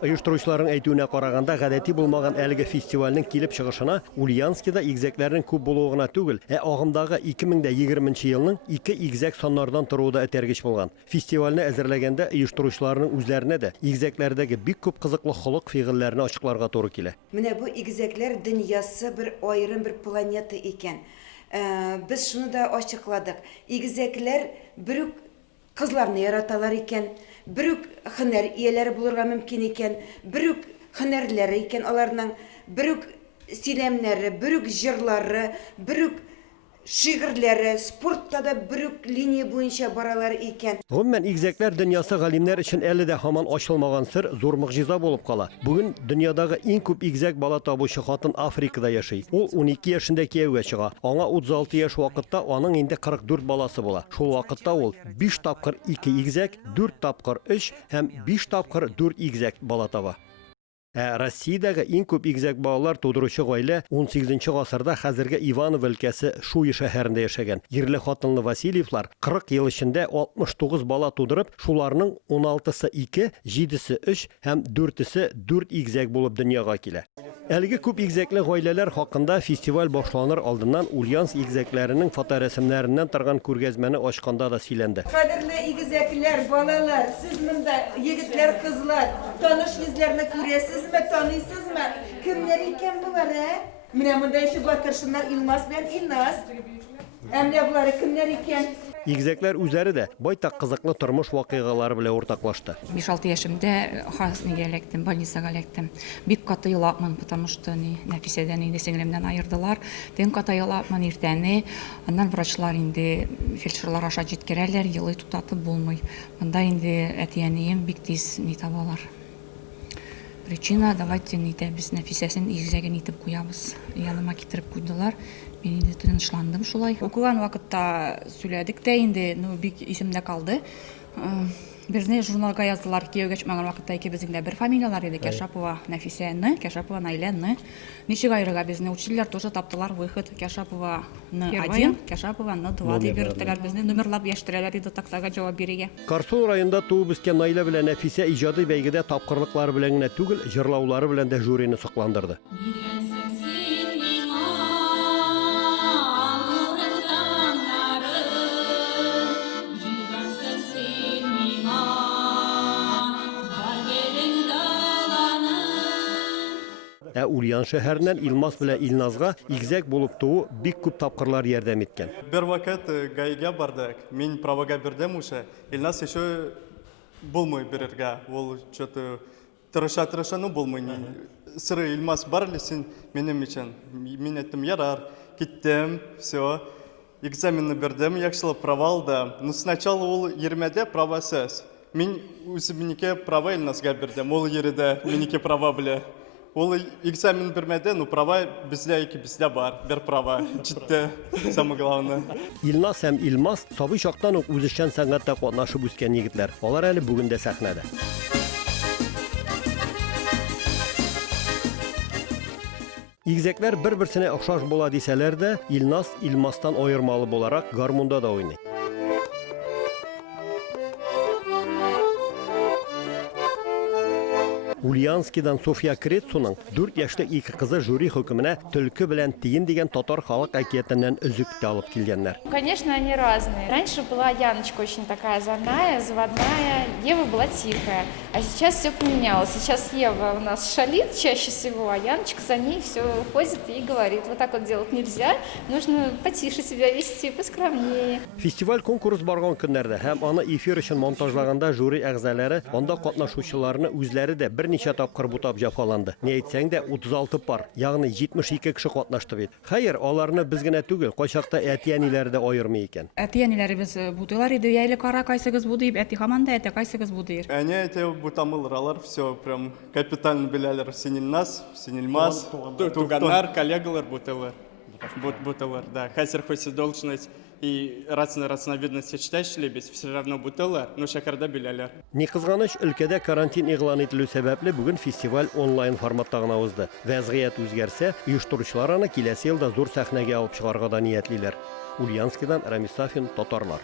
Оештыручыларның әйтүенә караганда, гадәти булмаган әлеге фестивальнең килеп чыгышына Ульяновскида игезәкләрнең күп булуы гына түгел, агымдагы 2020 елның 2 игезәк саннардан торуы да этәргеч булган. Фестивальне әзерләгәндә оештыручыларның үзләренә дә игезәкләрдәге бик күп кызыклы холык-фигыльләрне ачыкларга туры килә. Менә бу игезәкләр дөньясы бер аерым бер планета икән. Без шуны да ачыкладык. Игезәкләр бер кызларны яраталар икән. Бір хөнәр ияләре булырга мөмкин икән, бір һөнәрләре икән аларның, бір сөйләмнәре, бір җырлары, бір шигырьләре, спортта да бір линия буенча баралар икән. Гомумән игезәкләр дөньясы галимнәр өчен әле дә һаман ачылмаган сыр, зур мөгъҗиза булып кала. Бүген дөньядагы иң күп игезәк бала табучы хатын Африкада яши. Ул 12 яшендә кияүгә чыга. Аңа 36 яшь вакытта аның инде 44 баласы була. Шул вакытта ул 5 тапкыр 2 игезәк, 4 тапкыр 3 һәм 5 тапкыр 4 игезәк бала таба. Россиядәге иң күп игезәк балалар тудыручы гаилә 18 гасырда хәзерге Иваново өлкәсе Шуй шәһәрендә яшәгән. Ирле хатынлы Васильевлар 40 ел эчендә 69 бала тудырып, шуларның 16-сы 2, 7-се 3 һәм 4-се 4 игезәк булып дөньяга килә. Әлеге күп игезәкле гаиләләр хакында фестиваль башланыр алдыннан Ульяновск игезәкләренең фоторәсемнәреннән торган күргәзмәне ачканда да сөйләнде. Кадерле игезәкләр, балалар, сез монда егетләр, кызлар, таныш йөзләрне күрәсезме, таныйсызмы? Кемнәр икән булар, Менә монда яши батыршыннар Илмас белән Илназ. Әмлә булары кемнәр икән? Игезәкләр үзләре дә байтак кызыклы тормыш вакыйгалары белән уртаклашты. 5-6 яшымда хасныйга электем, больницага электем. Бик каты елапмын, потому что Нәфисәдән инде сеңлемнән айырдылар. Бик каты елапмын иртәне. Аннан врачлар инде фельдшерлар аша җиткерәләр, елый тутатып булмый. Монда инде әтиәнием бик тиз ни табалар. Причина, давайте без Нәфисәсен игезәген итеп куябыз. Яныма китереп куйдылар. Мен инде тынычландым шулай. Укыган вакытта сөйләдек тә инде, бик исемдә калды. Безне журналга яздылар, кияүгә чыкмаган вакытта икебезнең дә бер фамилиялар иде, Кәшапова Нәфисәне, Кәшапова Наиләне. Ничек айырырга безне учительләр тоже таптылар выход. Кәшапова Н1, Кәшапова Н2 дип йөртәләр безне, номерлап яшьтәрәләр иде тактага җавап бирергә. Карсу районында туып үскән Наилә белән Нәфисә иҗади бәйгедә тапкырлыклары белән генә түгел, җырлаулары белән дә жюрины сокландырды. Ульян шәһәреннән Илмас белән Илназга игезәк булып туу бик күп тапкырлар ярдәм иткән. Бер вакыт гаигә бардык. Мин правага бирдем уша. Илнас еще булмый бирергә. Ул что-то тырыша, ну булмый. Сыры Илмас бар ли син минем өчен? Мин әйттем, ярар. Киттем, все. Экзаменны бирдем, яхшылап права алдым. Ну сначала ул 20дә правасыз. Мин үземнеке права Илнасга бирдем. Ул йөрде, минеке права белә. Ол экзамен бермәде, но права бездә бар, бер права. Җитте, самое главное. Илнас һәм Илмас сабый чактан ук үзешчән сәнгатьтә катнашып үскән егетләр. Алар әле бүген дә сәхнәдә. Игезәкләр бер-берсенә охшаш була дисәләр дә, Илнас Илмастан аермалы буларак гармунда да уйный. Ульяновскидан София Крецуның 4 яшьлек ике кызы жюри хөкеменә төлке белән тиен дигән татар халык әкиятеннән өзекте алып килгәннәр. Конечно, они разные. Раньше была Яночка очень такая озорная, заводная, Ева была тихая. А сейчас все поменялось. Сейчас Ева у нас шалит чаще всего, а Яночка за ней все ходит и говорит: вот так вот делать нельзя, нужно потише себя вести, поскромнее. Фестиваль конкурс барган көннәрдә һәм аны эфир өчен монтажлаганда жюри әгъзалары анда катнашучыларны үзләре дә берничә тапкыр бутап җәфаланды. Ни әйтсәң дә 36 пар, ягъни 72 кеше катнашты бит. Хәер, аларны без генә түгел, кайчакта әти-әниләре дә аермый икән. Әти-әниләребез бутылар иде, яйлы кара кайсыгыз бу дип, әти һаман да әти кайсыгыз бу дир. Әни әйтә бутамылар, все прям капитально беләләр. Син Илнас, син Илмас, туганнар, коллегалар бутылар. Бутылар, да. Хәзер хоть должность и разновидность сочетающие без все равно бутылар, но шәһәрдә беләләр. Ни кызганыч, өлкәдә карантин игълан ителү сәбәпле бүген фестиваль онлайн форматта гына узды. Вәзгыять үзгәрсә, оештыручылар аны киләсе елда зур сәхнәгә алып чыгарга да ниятлиләр. Ульяновскидан Рамис Сафин, Татарлар.